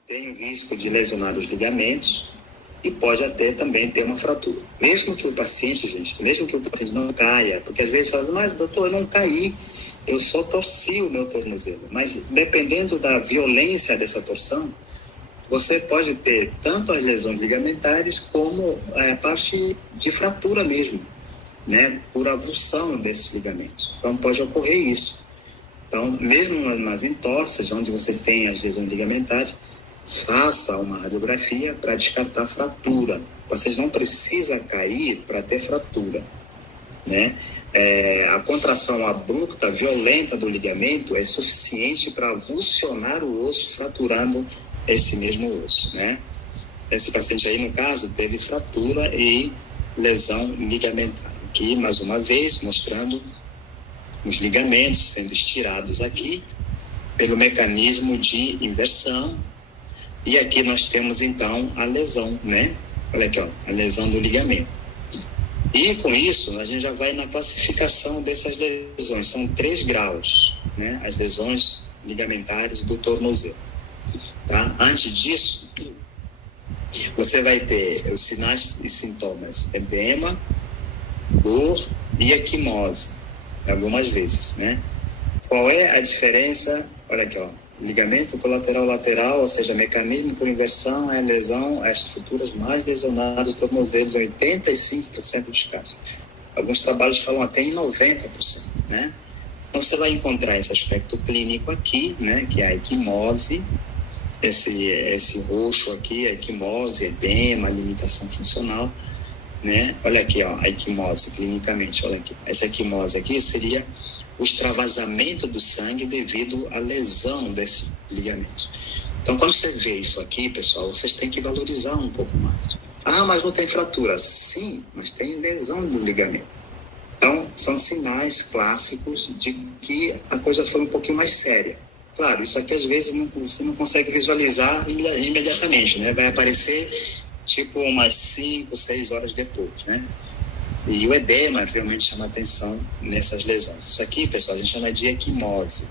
tem o risco de lesionar os ligamentos e pode até também ter uma fratura. Mesmo que o paciente, não caia, porque às vezes fala, mas doutor, eu não caí, eu só torci o meu tornozelo. Mas dependendo da violência dessa torção, você pode ter tanto as lesões ligamentares como a parte de fratura mesmo, né, por avulsão desses ligamentos. Então pode ocorrer isso. Então, mesmo nas entorses, onde você tem as lesões ligamentares, faça uma radiografia para descartar fratura. Vocês não precisam cair para ter fratura, né? A contração abrupta, violenta do ligamento é suficiente para avulsionar o osso, fraturando esse mesmo osso, né? Esse paciente aí, no caso, teve fratura e lesão ligamentar. Aqui, mais uma vez, mostrando os ligamentos sendo estirados aqui pelo mecanismo de inversão. E aqui nós temos, então, a lesão, né? Olha aqui, ó, a lesão do ligamento. E, com isso, a gente já vai na classificação dessas lesões. São 3 graus, né? As lesões ligamentares do tornozelo. Tá? Antes disso, você vai ter os sinais e sintomas: edema, dor e equimose, algumas vezes, né? Qual é a diferença? Olha aqui, ó, ligamento colateral lateral, ou seja, mecanismo por inversão, é a lesão, as estruturas mais lesionadas dos tornozelos, em 85% dos casos. Alguns trabalhos falam até em 90%, né? Então, você vai encontrar esse aspecto clínico aqui, né, que é a equimose, esse roxo aqui, a equimose, edema, limitação funcional, né? Olha aqui, ó, a equimose clinicamente, olha aqui. Essa equimose aqui seria o extravasamento do sangue devido à lesão desses ligamentos. Então, quando você vê isso aqui, pessoal, vocês têm que valorizar um pouco mais. Ah, mas não tem fratura. Sim, mas tem lesão do ligamento. Então, são sinais clássicos de que a coisa foi um pouquinho mais séria. Claro, isso aqui às vezes você não consegue visualizar imediatamente, né? Vai aparecer tipo umas 5, 6 horas depois, né? E o edema realmente chama atenção nessas lesões. Isso aqui, pessoal, a gente chama de equimose.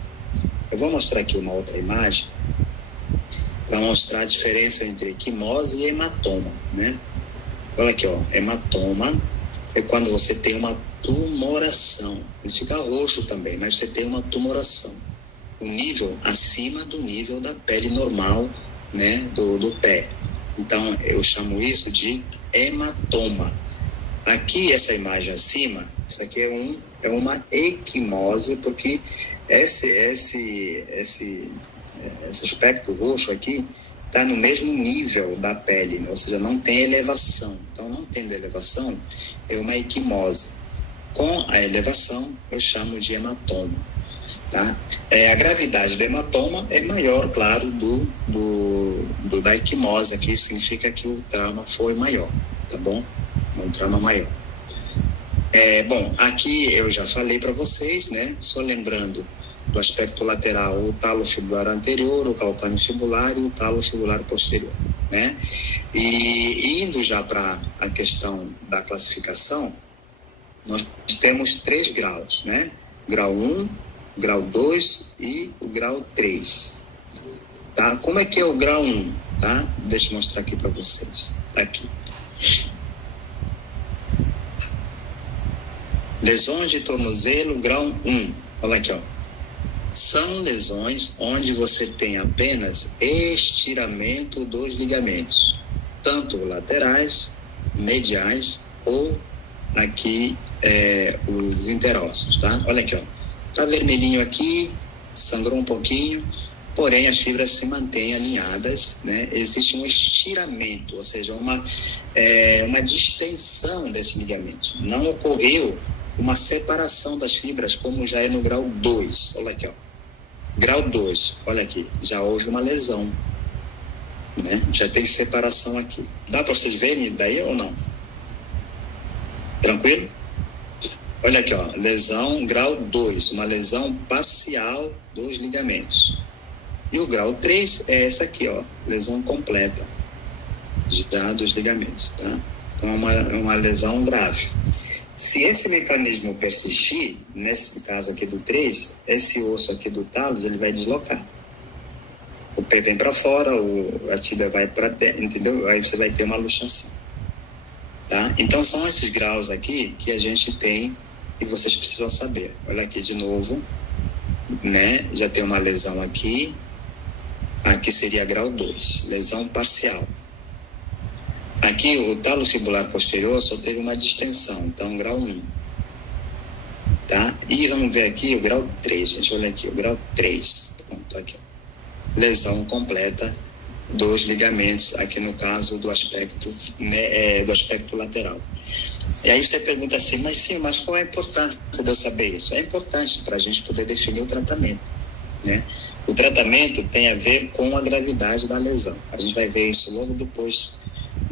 Eu vou mostrar aqui uma outra imagem para mostrar a diferença entre equimose e hematoma, né? Olha aqui, ó, hematoma é quando você tem uma tumoração. Ele fica roxo também, mas você tem uma tumoração. Um nível acima do nível da pele normal, né, do pé. Então, eu chamo isso de hematoma. Aqui, essa imagem acima, isso aqui é uma equimose, porque esse aspecto roxo aqui está no mesmo nível da pele, né? Ou seja, não tem elevação. Então, não tendo elevação, é uma equimose. Com a elevação, eu chamo de hematoma. Tá? A gravidade do hematoma é maior, claro, da equimose. Aqui significa que o trauma foi maior, tá bom? Um trauma maior. Bom, aqui eu já falei para vocês, né? Só lembrando do aspecto lateral, o talo fibular anterior, o calcâneo fibular e o talo fibular posterior, né? E indo já para a questão da classificação, nós temos 3 graus, né? Grau 1, grau 2 e o grau 3. Tá? Como é que é o grau 1? Tá? Deixa eu mostrar aqui para vocês. Tá aqui. Lesões de tornozelo, grau 1. Olha aqui, ó. São lesões onde você tem apenas estiramento dos ligamentos, tanto laterais, mediais ou aqui os interósseos, tá? Olha aqui, ó. Tá vermelhinho aqui, sangrou um pouquinho, porém as fibras se mantêm alinhadas, né? Existe um estiramento, ou seja, uma distensão desse ligamento. Não ocorreu uma separação das fibras, como já é no grau 2. Olha aqui, ó. Grau 2, olha aqui, já houve uma lesão, né? Já tem separação aqui. Dá para vocês verem daí ou não? Tranquilo? Olha aqui, ó, lesão grau 2, uma lesão parcial dos ligamentos. E o grau 3 é essa aqui, ó, lesão completa já dos ligamentos, tá? Então é uma lesão grave. Se esse mecanismo persistir, nesse caso aqui do 3, esse osso aqui do talo, ele vai deslocar. O pé vem para fora, a tíbia vai para dentro, entendeu? Aí você vai ter uma luxação. Tá? Então são esses graus aqui que a gente tem e vocês precisam saber. Olha aqui de novo, né? Já tem uma lesão aqui. Aqui seria grau 2, lesão parcial. Aqui o talo fibular posterior só teve uma distensão, então grau 1. Tá? E vamos ver aqui o grau 3, gente. Olha aqui, o grau 3. Pronto, aqui. Lesão completa dos ligamentos, aqui no caso do aspecto, né, do aspecto lateral. E aí você pergunta assim, mas qual é a importância de eu saber isso? É importante para a gente poder definir o tratamento, né? O tratamento tem a ver com a gravidade da lesão. A gente vai ver isso logo depois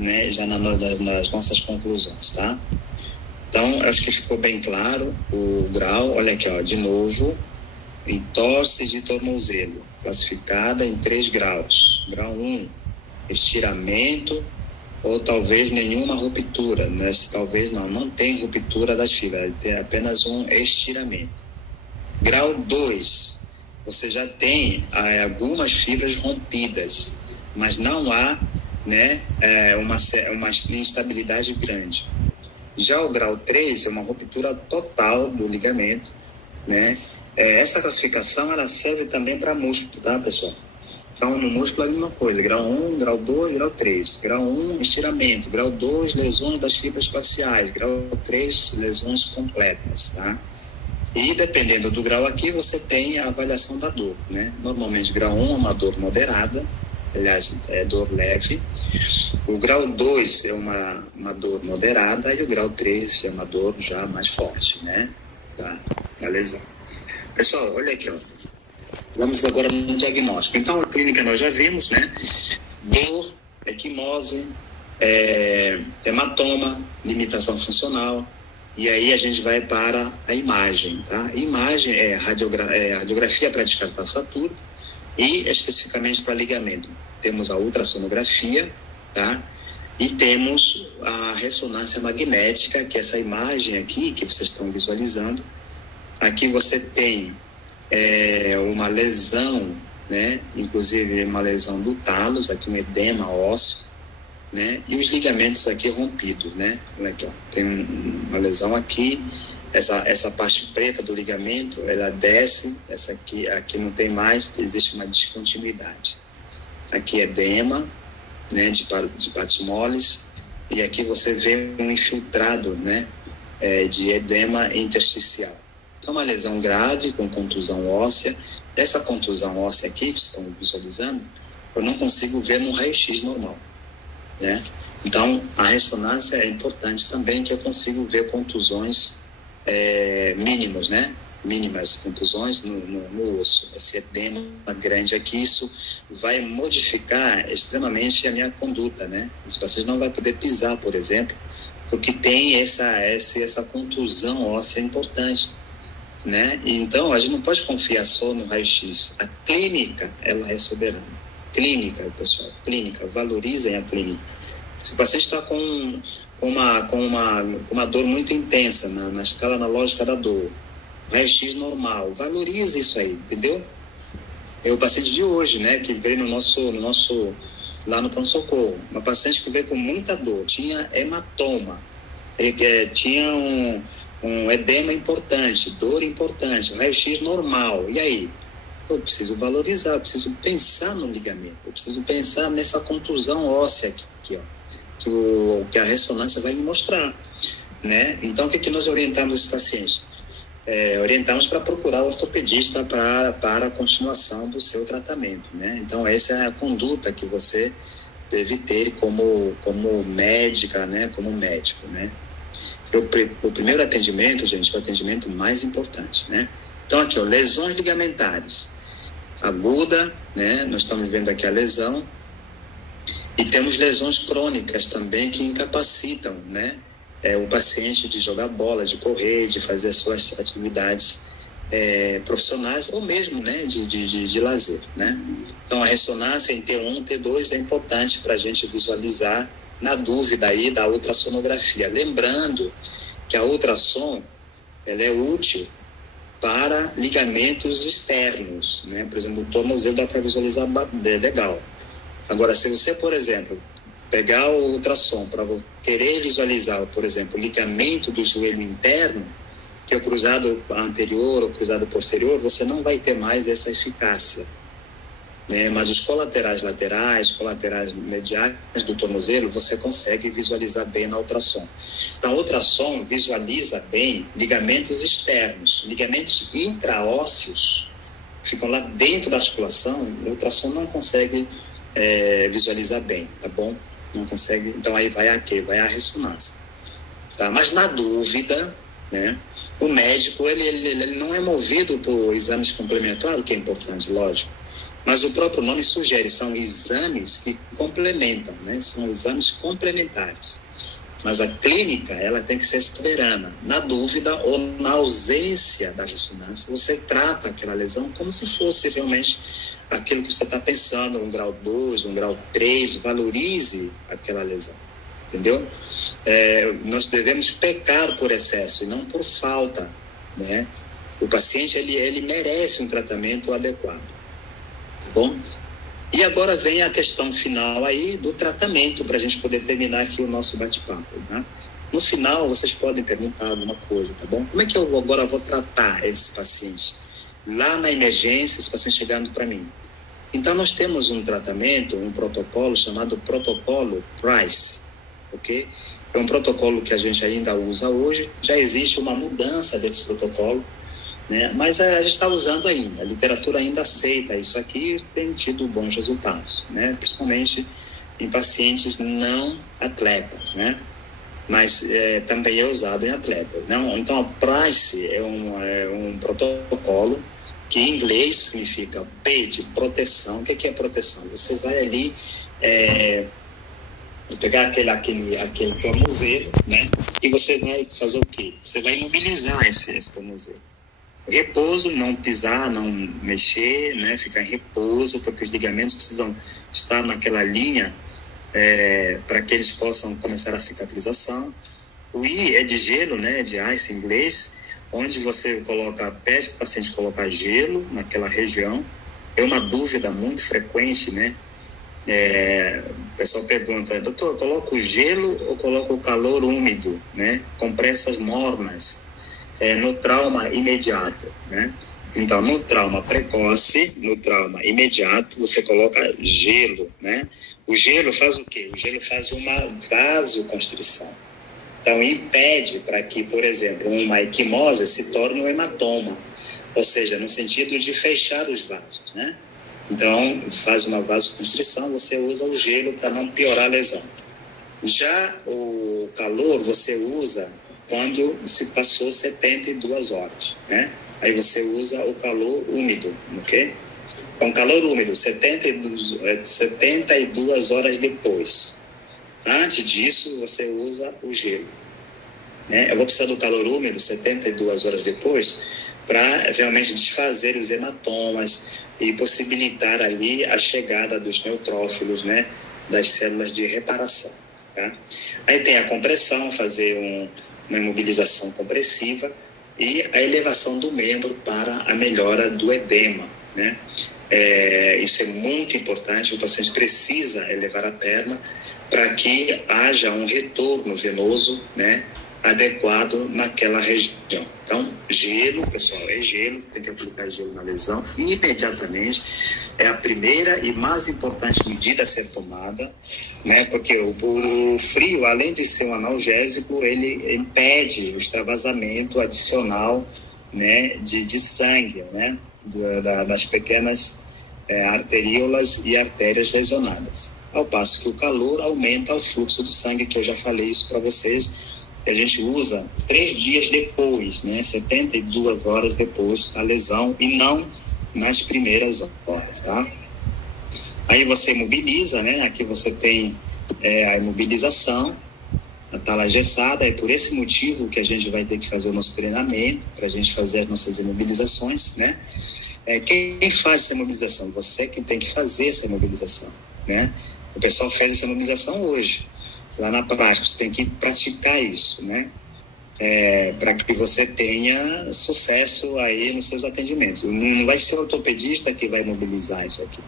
né, já nas nossas conclusões, tá? Então, acho que ficou bem claro o grau. Olha aqui, ó, de novo, entorse de tornozelo, classificada em 3 graus. Grau 1, estiramento ou talvez nenhuma ruptura, né? Talvez não tem ruptura das fibras, tem apenas um estiramento. Grau 2, você já tem algumas fibras rompidas, mas não há, né, uma instabilidade grande. Já o grau 3 é uma ruptura total do ligamento, né? Essa classificação ela serve também para músculo, tá, pessoal? Então, no músculo é a mesma coisa, grau 1, grau 2, grau 3. Grau 1, estiramento. Grau 2, lesões das fibras faciais. Grau 3, lesões completas, tá? E dependendo do grau aqui, você tem a avaliação da dor, né? Normalmente, grau 1 é uma dor moderada, aliás, é dor leve. O grau 2 é uma dor moderada e o grau 3 é uma dor já mais forte, né? Tá? A lesão. Pessoal, olha aqui, ó. Vamos agora no diagnóstico. Então, a clínica nós já vimos, né? Dor, equimose, hematoma, limitação funcional. E aí a gente vai para a imagem, tá? Imagem é radiografia para descartar fratura e especificamente para ligamento. Temos a ultrassonografia, tá? E temos a ressonância magnética, que é essa imagem aqui que vocês estão visualizando. Aqui você tem uma lesão, né? Inclusive uma lesão do talos, aqui um edema ósseo, né? E os ligamentos aqui rompidos, né? Aqui, ó, tem uma lesão aqui, essa parte preta do ligamento, ela desce, essa aqui não tem mais, existe uma descontinuidade. Aqui edema, né? De partes moles, e aqui você vê um infiltrado, né? De edema intersticial. Então, uma lesão grave com contusão óssea. Essa contusão óssea aqui, que estão visualizando, eu não consigo ver no raio-x normal, né? Então, a ressonância é importante também, que eu consigo ver contusões mínimas, né? Mínimas contusões no osso. Esse edema grande aqui, isso vai modificar extremamente a minha conduta, né? Esse paciente não vai poder pisar, por exemplo, porque tem essa contusão óssea importante, né? Então, a gente não pode confiar só no raio-x. A clínica, ela é soberana. Clínica, pessoal, clínica, valorizem a clínica. Se o paciente está com uma dor muito intensa na escala analógica da dor, raio-x normal, valorize isso aí, entendeu? É o paciente de hoje, né, que veio no nosso lá no pronto-socorro, uma paciente que veio com muita dor, tinha hematoma, tinha um edema importante, dor importante, raio-x normal. E aí? Eu preciso valorizar, eu preciso pensar no ligamento, eu preciso pensar nessa contusão óssea aqui, ó, que a ressonância vai me mostrar, né? Então, o que nós orientamos esse paciente? Orientamos para procurar o ortopedista para a continuação do seu tratamento, né? Então, essa é a conduta que você deve ter como médica, né? Como médico, né? O primeiro atendimento, gente, é o atendimento mais importante, né? Então, aqui, ó, lesões ligamentares aguda, né? Nós estamos vendo aqui a lesão. E temos lesões crônicas também que incapacitam, né? O paciente de jogar bola, de correr, de fazer as suas atividades profissionais ou mesmo, né? De lazer, né? Então, a ressonância em T1, T2 é importante para a gente visualizar, na dúvida aí da ultrassonografia. Lembrando que a ultrassom, ela é útil para ligamentos externos, né? Por exemplo, o tornozelo dá para visualizar legal. Agora, se você, por exemplo, pegar o ultrassom para querer visualizar, por exemplo, o ligamento do joelho interno, que é o cruzado anterior ou cruzado posterior, você não vai ter mais essa eficácia, né? Mas os colaterais laterais, colaterais mediais do tornozelo, você consegue visualizar bem na ultrassom. Então, a ultrassom visualiza bem ligamentos externos, ligamentos intraósseos, ficam lá dentro da articulação, o ultrassom não consegue visualizar bem, tá bom? Não consegue, então aí vai a ressonância, tá? Mas na dúvida, né, o médico ele não é movido por exames complementares, o que é importante, lógico, Mas o próprio nome sugere, são exames que complementam, né? São exames complementares. Mas a clínica, ela tem que ser soberana. Na dúvida ou na ausência da ressonância, você trata aquela lesão como se fosse realmente aquilo que você está pensando, um grau 2, um grau 3, valorize aquela lesão, entendeu? Nós devemos pecar por excesso e não por falta, né? O paciente, ele merece um tratamento adequado, tá bom? E agora vem a questão final aí do tratamento, para a gente poder terminar aqui o nosso bate-papo, né? No final, vocês podem perguntar alguma coisa, tá bom? Como é que eu agora vou tratar esse paciente? Lá na emergência, esse paciente chegando para mim. Então, nós temos um tratamento, um protocolo chamado protocolo Price, ok? É um protocolo que a gente ainda usa hoje, já existe uma mudança desse protocolo, né? Mas a gente está usando ainda, a literatura ainda aceita isso aqui e tem tido bons resultados, né? Principalmente em pacientes não atletas, né? Mas também é usado em atletas, não? Então, a Price é um protocolo que em inglês significa P de proteção. O que é proteção? Você vai ali pegar aquele tornozelo, né? E você vai fazer o quê? Você vai imobilizar esse tornozelo. Repouso, não pisar, não mexer, né? Ficar em repouso, porque os ligamentos precisam estar naquela linha para que eles possam começar a cicatrização. O I é de gelo, né? De ice em inglês, onde você pede para o paciente colocar gelo naquela região. É uma dúvida muito frequente, né? O pessoal pergunta, doutor, eu coloco gelo ou coloco calor úmido, né? Compressas mornas, no trauma imediato, né? Então, no trauma precoce, no trauma imediato, você coloca gelo, né? O gelo faz o quê? O gelo faz uma vasoconstrição. Então, impede para que, por exemplo, uma equimose se torne um hematoma, ou seja, no sentido de fechar os vasos, né? Então, faz uma vasoconstrição, você usa o gelo para não piorar a lesão. Já o calor você usa quando se passou 72 horas, né? Aí você usa o calor úmido, ok? Então, calor úmido, 72 horas depois. Antes disso, você usa o gelo, né? Eu vou precisar do calor úmido 72 horas depois para realmente desfazer os hematomas e possibilitar ali a chegada dos neutrófilos, né? Das células de reparação, tá? Aí tem a compressão, fazer uma imobilização compressiva e a elevação do membro para a melhora do edema, né? Isso é muito importante, o paciente precisa elevar a perna para que haja um retorno venoso, né, adequado naquela região. Então, gelo, pessoal, gelo, tem que aplicar gelo na lesão e imediatamente é a primeira e mais importante medida a ser tomada, né, porque o frio, além de ser um analgésico, ele impede o extravasamento adicional, né, de sangue, né, das pequenas arteríolas e artérias lesionadas. Ao passo que o calor aumenta o fluxo do sangue, que eu já falei isso para vocês, que a gente usa 3 dias depois, né, 72 horas depois da lesão e não nas primeiras horas, tá? Aí você imobiliza, né, aqui você tem a imobilização, a tala engessada, é por esse motivo que a gente vai ter que fazer o nosso treinamento, para a gente fazer as nossas imobilizações, né? Quem faz essa imobilização? Você que tem que fazer essa imobilização, né? O pessoal fez essa imobilização hoje, lá na prática, você tem que praticar isso, né? Para que você tenha sucesso aí nos seus atendimentos. Não vai ser o ortopedista que vai imobilizar isso aqui.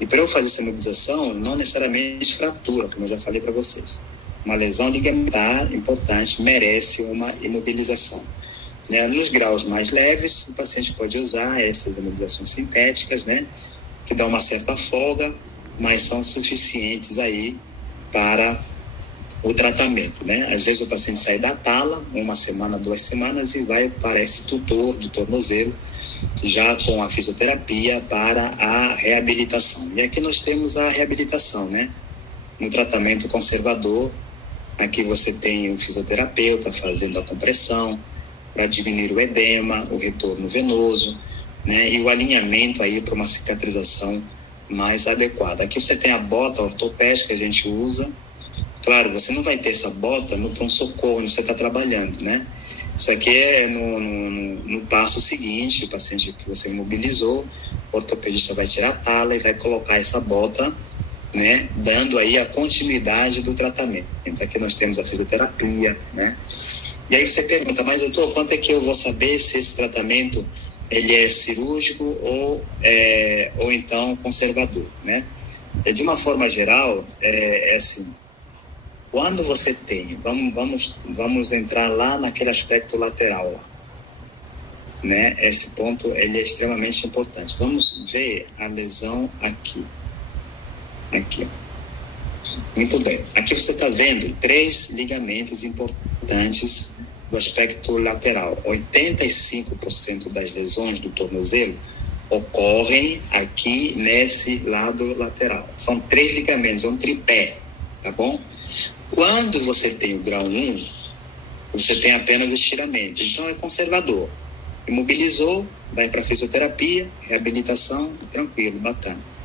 E para eu fazer essa imobilização, não necessariamente fratura, como eu já falei para vocês. Uma lesão ligamentar importante merece uma imobilização, né? Nos graus mais leves, o paciente pode usar essas imobilizações sintéticas, né, que dão uma certa folga, mas são suficientes aí para o tratamento, né? Às vezes o paciente sai da tala, 1 semana, 2 semanas, e vai para esse tutor de tornozelo, já com a fisioterapia para a reabilitação. E aqui nós temos a reabilitação, né? No tratamento conservador, aqui você tem o fisioterapeuta fazendo a compressão para diminuir o edema, o retorno venoso. né, e o alinhamento aí para uma cicatrização mais adequada. Aqui você tem a bota ortopédica que a gente usa. Claro, você não vai ter essa bota no pronto-socorro onde você está trabalhando, né? Isso aqui é no passo seguinte, o paciente que você imobilizou, o ortopedista vai tirar a tala e vai colocar essa bota, né, dando aí a continuidade do tratamento. Então aqui nós temos a fisioterapia, né? E aí você pergunta, mas doutor, quanto é que eu vou saber se esse tratamento ele é cirúrgico ou então conservador, né? De uma forma geral, é assim, quando você tem, vamos entrar lá naquele aspecto lateral, né? Esse ponto ele é extremamente importante. Vamos ver a lesão aqui. Aqui. Muito bem. Aqui você está vendo 3 ligamentos importantes do aspecto lateral. 85% das lesões do tornozelo ocorrem aqui nesse lado lateral. São 3 ligamentos, é um tripé, tá bom? Quando você tem o grau 1, você tem apenas estiramento. Então é conservador. Imobilizou, vai para fisioterapia, reabilitação, tranquilo, bacana.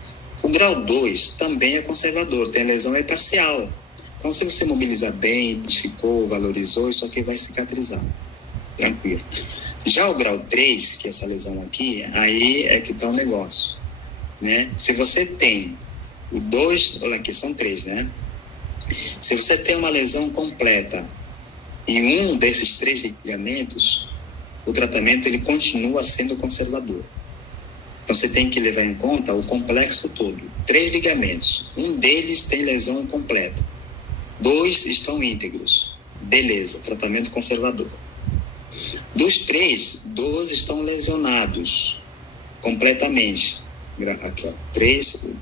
O grau 2 também é conservador, tem lesão é parcial. Então, se você mobilizar bem, identificou, valorizou, isso aqui vai cicatrizar. Tranquilo. Já o grau 3, que é essa lesão aqui, aí é que está o negócio, né? Se você tem o 2, olha aqui, são 3, né? Se você tem uma lesão completa em um desses 3 ligamentos, o tratamento ele continua sendo conservador. Então, você tem que levar em conta o complexo todo. 3 ligamentos. Um deles tem lesão completa. 2 estão íntegros. Beleza, tratamento conservador. Dos 3, 2 estão lesionados completamente. Aqui, ó.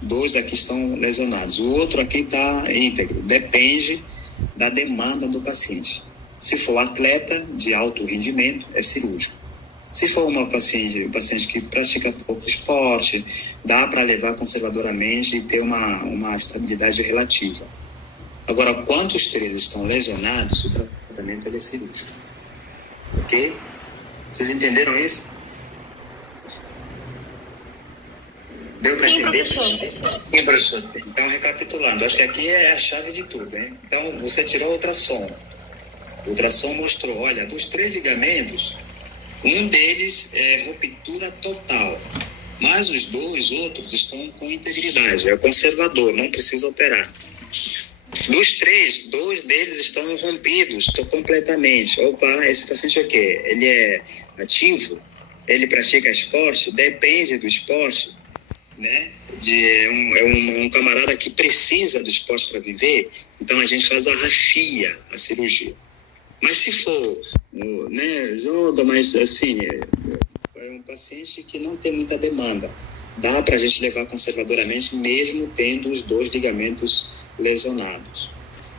2 aqui estão lesionados. O outro aqui está íntegro. Depende da demanda do paciente. Se for atleta de alto rendimento, é cirúrgico. Se for um paciente que pratica pouco esporte, dá para levar conservadoramente e ter uma estabilidade relativa. Agora, quando os 3 estão lesionados, o tratamento ele é cirúrgico. Ok? Vocês entenderam isso? Deu para entender? Sim, professor. Então, recapitulando, acho que aqui é a chave de tudo, hein? Então, você tirou o ultrassom. O ultrassom mostrou, olha, dos 3 ligamentos, um deles é ruptura total, mas os 2 outros estão com integridade, é conservador, não precisa operar. Dos 3, 2 deles estão rompidos completamente. Opa, esse paciente é o quê? Ele é ativo? Ele pratica esporte? Depende do esporte, né? É um camarada que precisa do esporte para viver, então a gente faz a rafia, a cirurgia. Mas se for, né, joga, mas assim, é um paciente que não tem muita demanda. Dá para a gente levar conservadoramente, mesmo tendo os 2 ligamentos lesionados.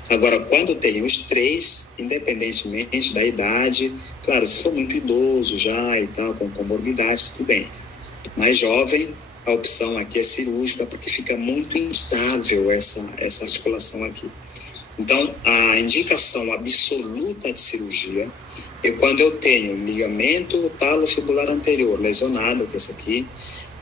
Agora, quando tem os 3, independentemente da idade, claro, se for muito idoso já e tal, com comorbidade, tudo bem. Mais jovem, a opção aqui é cirúrgica, porque fica muito instável essa articulação aqui. Então, a indicação absoluta de cirurgia é quando eu tenho ligamento talofibular anterior lesionado, que é esse aqui,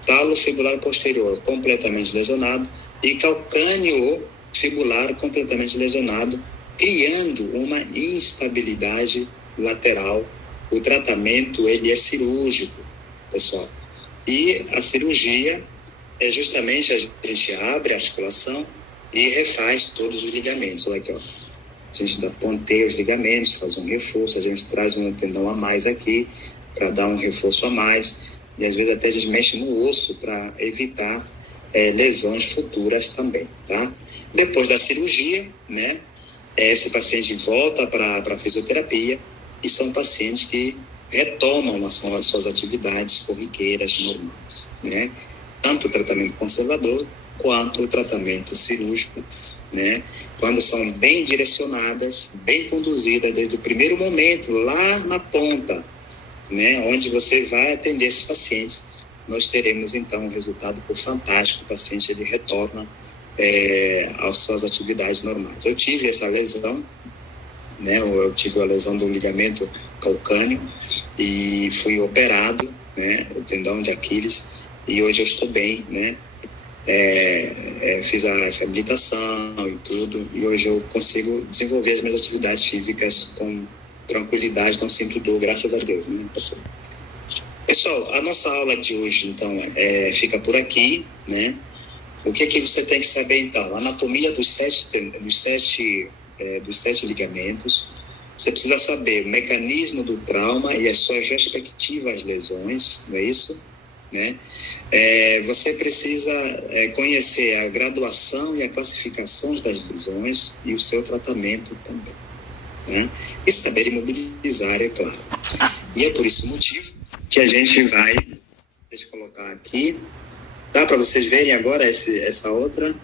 talofibular posterior completamente lesionado e calcâneo fibular completamente lesionado, criando uma instabilidade lateral. O tratamento ele é cirúrgico, pessoal. E a cirurgia é justamente a gente abre a articulação e refaz todos os ligamentos. Olha aqui, ó. A gente ponteia os ligamentos, faz um reforço, a gente traz um tendão a mais aqui para dar um reforço a mais, e às vezes até a gente mexe no osso para evitar lesões futuras também, tá? Depois da cirurgia, né, esse paciente volta para a fisioterapia e são pacientes que retomam as suas atividades corriqueiras normais, né? Tanto o tratamento conservador quanto o tratamento cirúrgico, né? Quando são bem direcionadas, bem conduzidas desde o primeiro momento, lá na ponta, né? Onde você vai atender esses pacientes, nós teremos então um resultado fantástico. O paciente ele retorna às suas atividades normais. Eu tive essa lesão, né? Eu tive a lesão do ligamento calcâneo e fui operado, né? O tendão de Aquiles, e hoje eu estou bem, né? Fiz a reabilitação e tudo, e hoje eu consigo desenvolver as minhas atividades físicas com tranquilidade, não sinto dor, graças a Deus, né, professor? Pessoal, a nossa aula de hoje, então, fica por aqui, né? O que você tem que saber, então? A anatomia dos sete ligamentos. Você precisa saber o mecanismo do trauma e as suas respectivas lesões, não é isso? Né? Você precisa conhecer a graduação e a classificação das lesões e o seu tratamento também, né? E saber imobilizar, é claro. E é por esse motivo que a gente vai... Deixa eu colocar aqui. Dá para vocês verem agora essa outra...